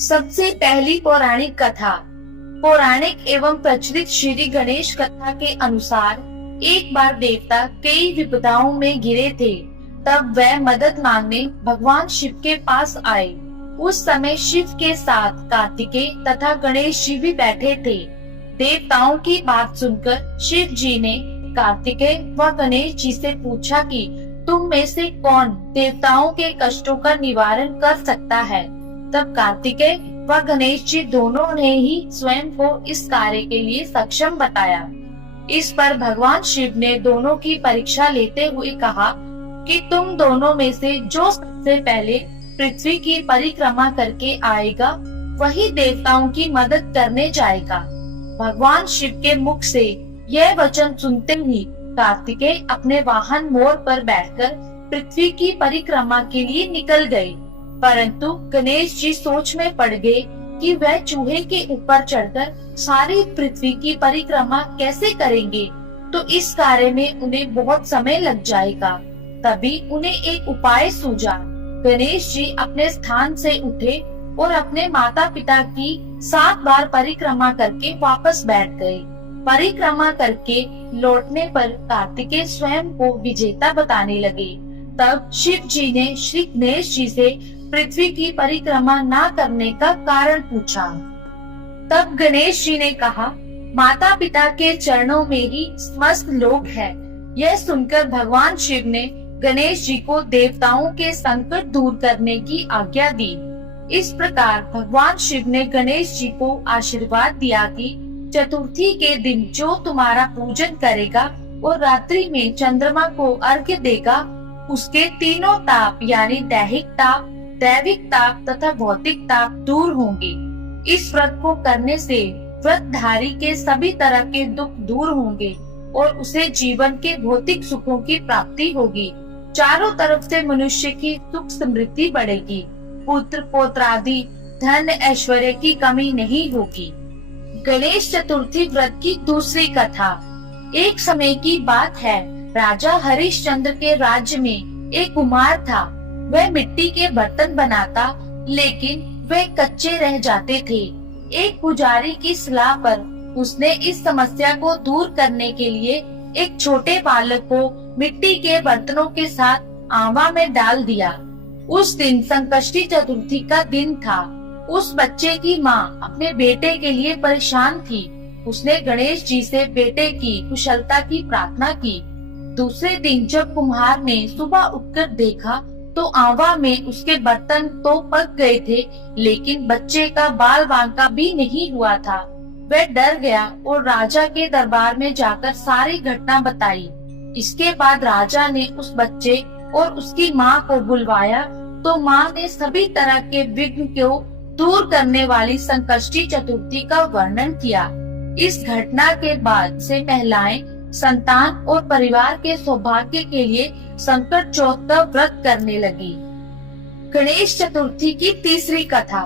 सबसे पहली पौराणिक कथा। पौराणिक एवं प्रचलित श्री गणेश कथा के अनुसार एक बार देवता कई विपदाओं में घिरे थे। तब वह मदद मांगने भगवान शिव के पास आए। उस समय शिव के साथ कार्तिकेय तथा गणेश जी भी बैठे थे। देवताओं की बात सुनकर शिव जी ने कार्तिकेय व गणेश जी से पूछा कि तुम में से कौन देवताओं के कष्टों का निवारण कर सकता है। तब कार्तिकेय व गणेश जी दोनों ने ही स्वयं को इस कार्य के लिए सक्षम बताया। इस पर भगवान शिव ने दोनों की परीक्षा लेते हुए कहा कि तुम दोनों में से जो सबसे पहले पृथ्वी की परिक्रमा करके आएगा वही देवताओं की मदद करने जाएगा। भगवान शिव के मुख से यह वचन सुनते ही कार्तिकेय अपने वाहन मोर पर बैठकर पृथ्वी की परिक्रमा के लिए निकल गए। परंतु गणेश जी सोच में पड़ गए कि वह चूहे के ऊपर चढ़कर सारी पृथ्वी की परिक्रमा कैसे करेंगे, तो इस कार्य में उन्हें बहुत समय लग जाएगा। तभी उन्हें एक उपाय सूझा। गणेश जी अपने स्थान से उठे और अपने माता पिता की 7 बार परिक्रमा करके वापस बैठ गए। परिक्रमा करके लौटने पर कार्तिकेय स्वयं को विजेता बताने लगे। तब शिव जी ने श्री गणेश जी से पृथ्वी की परिक्रमा ना करने का कारण पूछा। तब गणेश जी ने कहा, माता पिता के चरणों में ही समस्त लोक है। यह सुनकर भगवान शिव ने गणेश जी को देवताओं के संकट दूर करने की आज्ञा दी। इस प्रकार भगवान शिव ने गणेश जी को आशीर्वाद दिया कि चतुर्थी के दिन जो तुम्हारा पूजन करेगा और रात्रि में चंद्रमा को अर्घ्य देगा, उसके तीनों ताप यानी दैहिक ताप, दैविक ताप तथा भौतिक ताप दूर होंगे। इस व्रत को करने से व्रतधारी के सभी तरह के दुख दूर होंगे और उसे जीवन के भौतिक सुखों की प्राप्ति होगी। चारों तरफ से मनुष्य की सुख समृद्धि बढ़ेगी। पुत्र पौत्रादि धन ऐश्वर्य की कमी नहीं होगी। गणेश चतुर्थी व्रत की दूसरी कथा। एक समय की बात है, राजा हरिश्चंद्र के राज्य में एक कुम्हार था। वह मिट्टी के बर्तन बनाता, लेकिन वे कच्चे रह जाते थे। एक पुजारी की सलाह पर उसने इस समस्या को दूर करने के लिए एक छोटे बालक को मिट्टी के बर्तनों के साथ आवा में डाल दिया। उस दिन संकष्टी चतुर्थी का दिन था। उस बच्चे की माँ अपने बेटे के लिए परेशान थी। उसने गणेश जी से बेटे की कुशलता की प्रार्थना की। दूसरे दिन जब कुम्हार ने सुबह उठकर देखा तो आवा में उसके बर्तन तो पक गए थे, लेकिन बच्चे का बाल बांका भी नहीं हुआ था। वह डर गया और राजा के दरबार में जाकर सारी घटना बताई। इसके बाद राजा ने उस बच्चे और उसकी माँ को बुलवाया तो माँ ने सभी तरह के विघ्न को दूर करने वाली संकष्टी चतुर्थी का वर्णन किया। इस घटना के बाद से महिलाएं संतान और परिवार के सौभाग्य के लिए संकट चौथ का व्रत करने लगी। गणेश चतुर्थी की तीसरी कथा।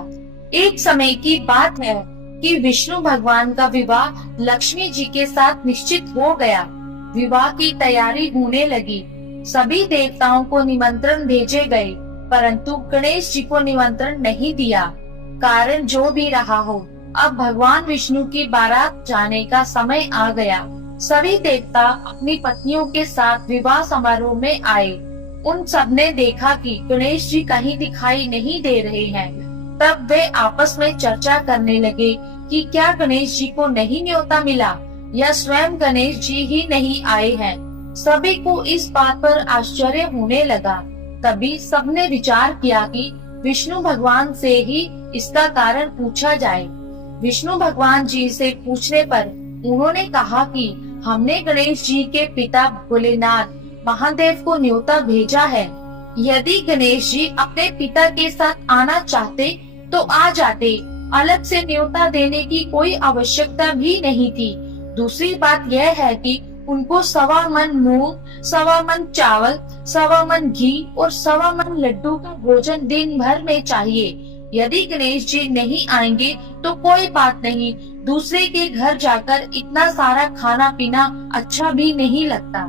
एक समय की बात है कि विष्णु भगवान का विवाह लक्ष्मी जी के साथ निश्चित हो गया। विवाह की तैयारी होने लगी। सभी देवताओं को निमंत्रण भेजे गए, परंतु गणेश जी को निमंत्रण नहीं दिया। कारण जो भी रहा हो, अब भगवान विष्णु की बारात जाने का समय आ गया। सभी देवता अपनी पत्नियों के साथ विवाह समारोह में आए। उन सब ने देखा कि गणेश जी कहीं दिखाई नहीं दे रहे हैं। तब वे आपस में चर्चा करने लगे कि क्या गणेश जी को नहीं न्योता मिला या स्वयं गणेश जी ही नहीं आए हैं। सभी को इस बात पर आश्चर्य होने लगा। तभी सबने विचार किया कि विष्णु भगवान से ही इसका कारण पूछा जाए। विष्णु भगवान जी से पूछने पर उन्होंने कहा कि हमने गणेश जी के पिता भोलेनाथ महादेव को न्योता भेजा है। यदि गणेश जी अपने पिता के साथ आना चाहते तो आ जाते। अलग से न्योता देने की कोई आवश्यकता भी नहीं थी। दूसरी बात यह है कि उनको 1.25 मन मूंग, 1.25 मन चावल, 1.25 मन घी और 1.25 मन लड्डू का भोजन दिन भर में चाहिए। यदि गणेश जी नहीं आएंगे तो कोई बात नहीं, दूसरे के घर जाकर इतना सारा खाना पीना अच्छा भी नहीं लगता।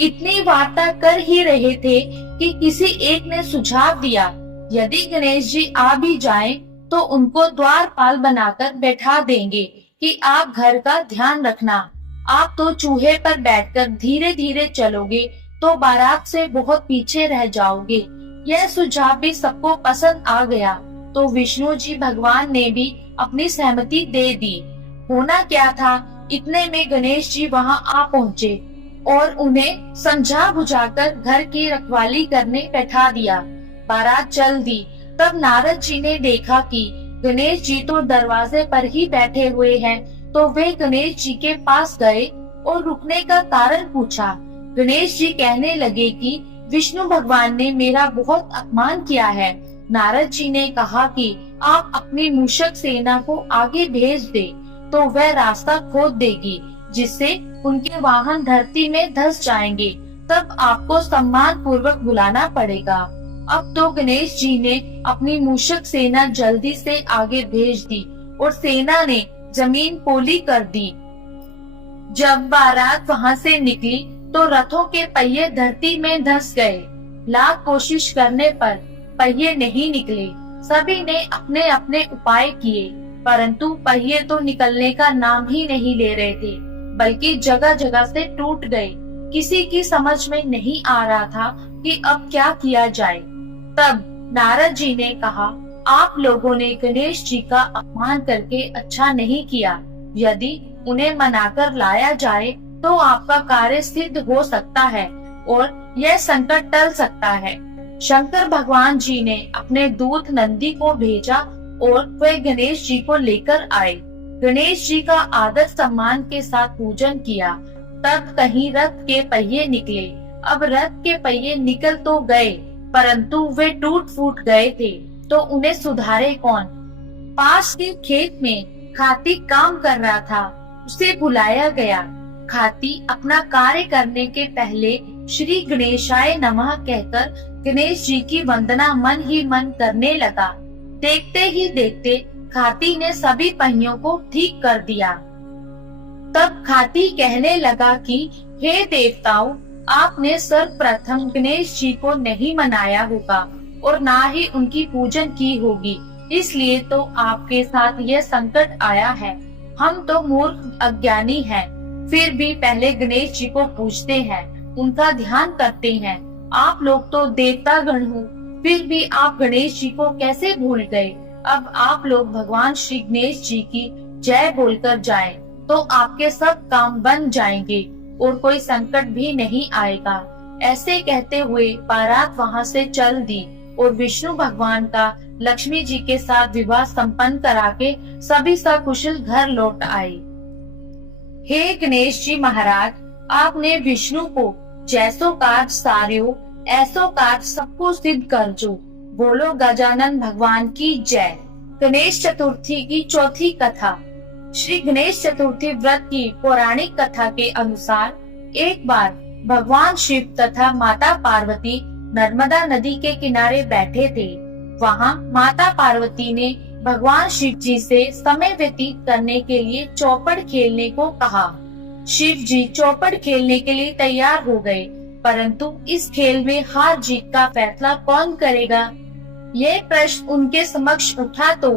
इतनी वार्ता कर ही रहे थे कि किसी एक ने सुझाव दिया, यदि गणेश जी आ भी जाएं तो उनको द्वारपाल बनाकर बैठा देंगे कि आप घर का ध्यान रखना। आप तो चूहे पर बैठकर धीरे धीरे चलोगे तो बारात से बहुत पीछे रह जाओगे। यह सुझाव भी सबको पसंद आ गया तो विष्णु जी भगवान ने भी अपनी सहमति दे दी। होना क्या था, इतने में गणेश जी वहां आ पहुँचे और उन्हें समझा बुझाकर घर की रखवाली करने बैठा दिया। बारात चल दी। तब नारद जी ने देखा कि गणेश जी तो दरवाजे पर ही बैठे हुए हैं, तो वे गणेश जी के पास गए और रुकने का कारण पूछा। गणेश जी कहने लगे कि विष्णु भगवान ने मेरा बहुत अपमान किया है। नारद जी ने कहा कि आप अपनी मूषक सेना को आगे भेज दे तो वह रास्ता खोद देगी, जिससे उनके वाहन धरती में धंस जाएंगे। तब आपको सम्मान पूर्वक बुलाना पड़ेगा। अब तो गणेश जी ने अपनी मूषक सेना जल्दी से आगे भेज दी और सेना ने जमीन पोली कर दी। जब बारात वहां से निकली तो रथों के पहिए धरती में धंस गए। लाख कोशिश करने पर पहिए नहीं निकले। सभी ने अपने अपने उपाय किए, परंतु पहिए तो निकलने का नाम ही नहीं ले रहे थे, बल्कि जगह जगह से टूट गए। किसी की समझ में नहीं आ रहा था कि अब क्या किया जाए। तब नारद जी ने कहा, आप लोगों ने गणेश जी का अपमान करके अच्छा नहीं किया। यदि उन्हें मनाकर लाया जाए तो आपका कार्य सिद्ध हो सकता है और यह संकट टल सकता है। शंकर भगवान जी ने अपने दूत नंदी को भेजा और वे गणेश जी को लेकर आए। गणेश जी का आदर सम्मान के साथ पूजन किया। तब कहीं रथ के पहिए निकले। अब रथ के पहिए निकल तो गए, परंतु वे टूट फूट गए थे, तो उन्हें सुधारे कौन। पास के खेत में खाती काम कर रहा था, उसे बुलाया गया। खाती अपना कार्य करने के पहले श्री गणेशाय नमः कहकर गणेश जी की वंदना मन ही मन करने लगा। देखते ही देखते खाती ने सभी पहियों को ठीक कर दिया। तब खाती कहने लगा कि हे देवताओं, आपने सर्वप्रथम गणेश जी को नहीं मनाया होगा और ना ही उनकी पूजन की होगी, इसलिए तो आपके साथ यह संकट आया है। हम तो मूर्ख अज्ञानी हैं, फिर भी पहले गणेश जी को पूजते हैं, उनका ध्यान करते हैं। आप लोग तो देवता गण हो, फिर भी आप गणेश जी को कैसे भूल गए। अब आप लोग भगवान श्री गणेश जी की जय बोलकर जाएं, तो आपके सब काम बन जाएंगे और कोई संकट भी नहीं आएगा। ऐसे कहते हुए बारात वहां से चल दी और विष्णु भगवान का लक्ष्मी जी के साथ विवाह संपन्न करा के सभी सकुशल घर लौट आए। हे गणेश जी महाराज, आपने विष्णु को जैसो कार्य सार्यो ऐसो कार्य सबको सिद्ध कर जो। बोलो गजानन भगवान की जय। गणेश चतुर्थी की चौथी कथा। श्री गणेश चतुर्थी व्रत की पौराणिक कथा के अनुसार एक बार भगवान शिव तथा माता पार्वती नर्मदा नदी के किनारे बैठे थे। वहाँ माता पार्वती ने भगवान शिव जी से समय व्यतीत करने के लिए चौपड़ खेलने को कहा। शिव जी चौपड़ खेलने के लिए तैयार हो गए, परंतु इस खेल में हार जीत का फैसला कौन करेगा, यह प्रश्न उनके समक्ष उठा तो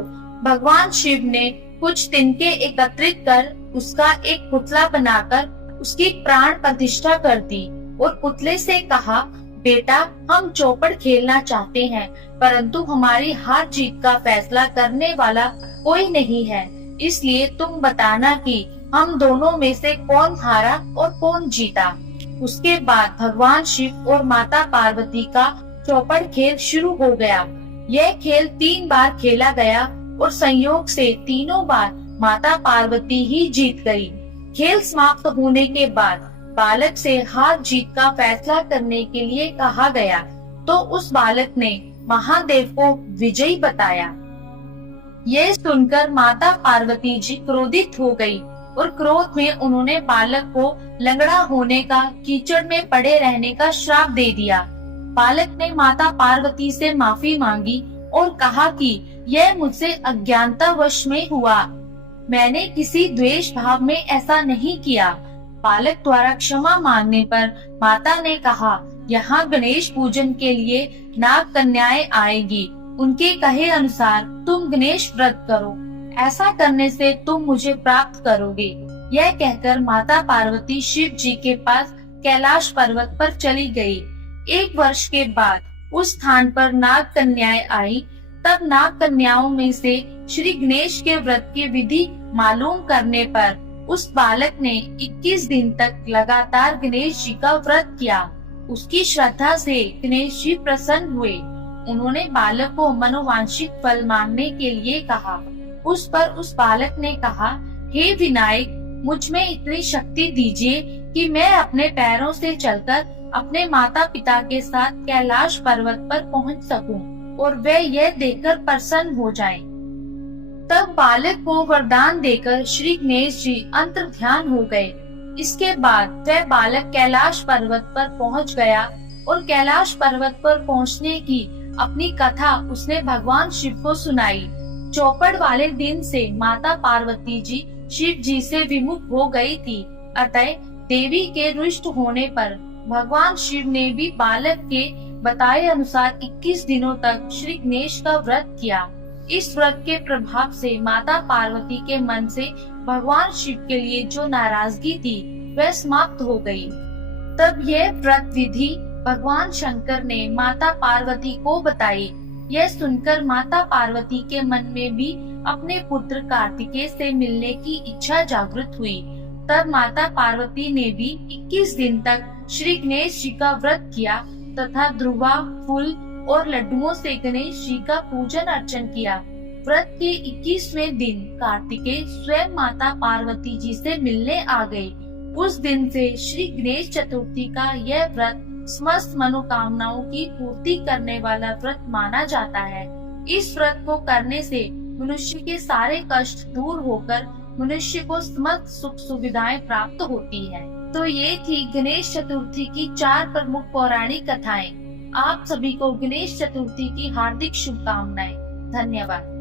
भगवान शिव ने कुछ तिनके एकत्रित कर उसका एक पुतला बनाकर उसकी प्राण प्रतिष्ठा कर दी और पुतले से कहा, बेटा, हम चौपड़ खेलना चाहते हैं, परंतु हमारी हार जीत का फैसला करने वाला कोई नहीं है, इसलिए तुम बताना कि हम दोनों में से कौन हारा और कौन जीता। उसके बाद भगवान शिव और माता पार्वती का चौपड़ खेल शुरू हो गया। यह खेल 3 बार खेला गया और संयोग से तीनों बार माता पार्वती ही जीत गई। खेल समाप्त होने के बाद बालक से हार जीत का फैसला करने के लिए कहा गया, तो उस बालक ने महादेव को विजयी बताया। यह सुनकर माता पार्वती जी क्रोधित हो गई और क्रोध में उन्होंने बालक को लंगड़ा होने का, कीचड़ में पड़े रहने का श्राप दे दिया। बालक ने माता पार्वती से माफी मांगी और कहा कि यह मुझसे अज्ञानतावश में हुआ, मैंने किसी द्वेष भाव में ऐसा नहीं किया। बालक द्वारा क्षमा मांगने पर माता ने कहा, यहाँ गणेश पूजन के लिए नाग कन्याएं आएगी, उनके कहे अनुसार तुम गणेश व्रत करो, ऐसा करने से तुम मुझे प्राप्त करोगे। यह कहकर माता पार्वती शिव जी के पास कैलाश पर्वत पर चली गई। 1 वर्ष के बाद उस स्थान पर नाग कन्याएं आई। तब नाग कन्याओं में से श्री गणेश के व्रत की विधि मालूम करने पर उस बालक ने 21 दिन तक लगातार गणेश जी का व्रत किया। उसकी श्रद्धा से गणेश जी प्रसन्न हुए। उन्होंने बालक को मनोवांछित फल मांगने के लिए कहा। उस पर उस बालक ने कहा, हे विनायक, मुझ में इतनी शक्ति दीजिए कि मैं अपने पैरों से चलकर अपने माता पिता के साथ कैलाश पर्वत पर पहुंच सकूं और वे यह देखकर प्रसन्न हो जाएं। तब बालक को वरदान देकर श्री गणेश जी अंतर्ध्यान हो गए। इसके बाद वह बालक कैलाश पर्वत पर पहुंच गया और कैलाश पर्वत पर पहुंचने की अपनी कथा उसने भगवान शिव को सुनाई। चौपड़ वाले दिन से माता पार्वती जी शिव जी से विमुख हो गई थी। अतः देवी के रुष्ट होने पर भगवान शिव ने भी बालक के बताए अनुसार 21 दिनों तक श्री गणेश का व्रत किया। इस व्रत के प्रभाव से माता पार्वती के मन से भगवान शिव के लिए जो नाराजगी थी वह समाप्त हो गई। तब यह व्रत विधि भगवान शंकर ने माता पार्वती को बताई। यह सुनकर माता पार्वती के मन में भी अपने पुत्र कार्तिकेय से मिलने की इच्छा जागृत हुई। तब माता पार्वती ने भी 21 दिन तक श्री गणेश जी का व्रत किया तथा ध्रुवा, फूल और लड्डुओं से गणेश जी का पूजन अर्चन किया। व्रत के 21वें दिन कार्तिकेय स्वयं माता पार्वती जी से मिलने आ गए। उस दिन से श्री गणेश चतुर्थी का यह व्रत समस्त मनोकामनाओं की पूर्ति करने वाला व्रत माना जाता है। इस व्रत को करने से मनुष्य के सारे कष्ट दूर होकर मनुष्य को समस्त सुख सुविधाएं प्राप्त होती है। तो ये थी गणेश चतुर्थी की 4 प्रमुख पौराणिक कथाएं। आप सभी को गणेश चतुर्थी की हार्दिक शुभकामनाएं। धन्यवाद।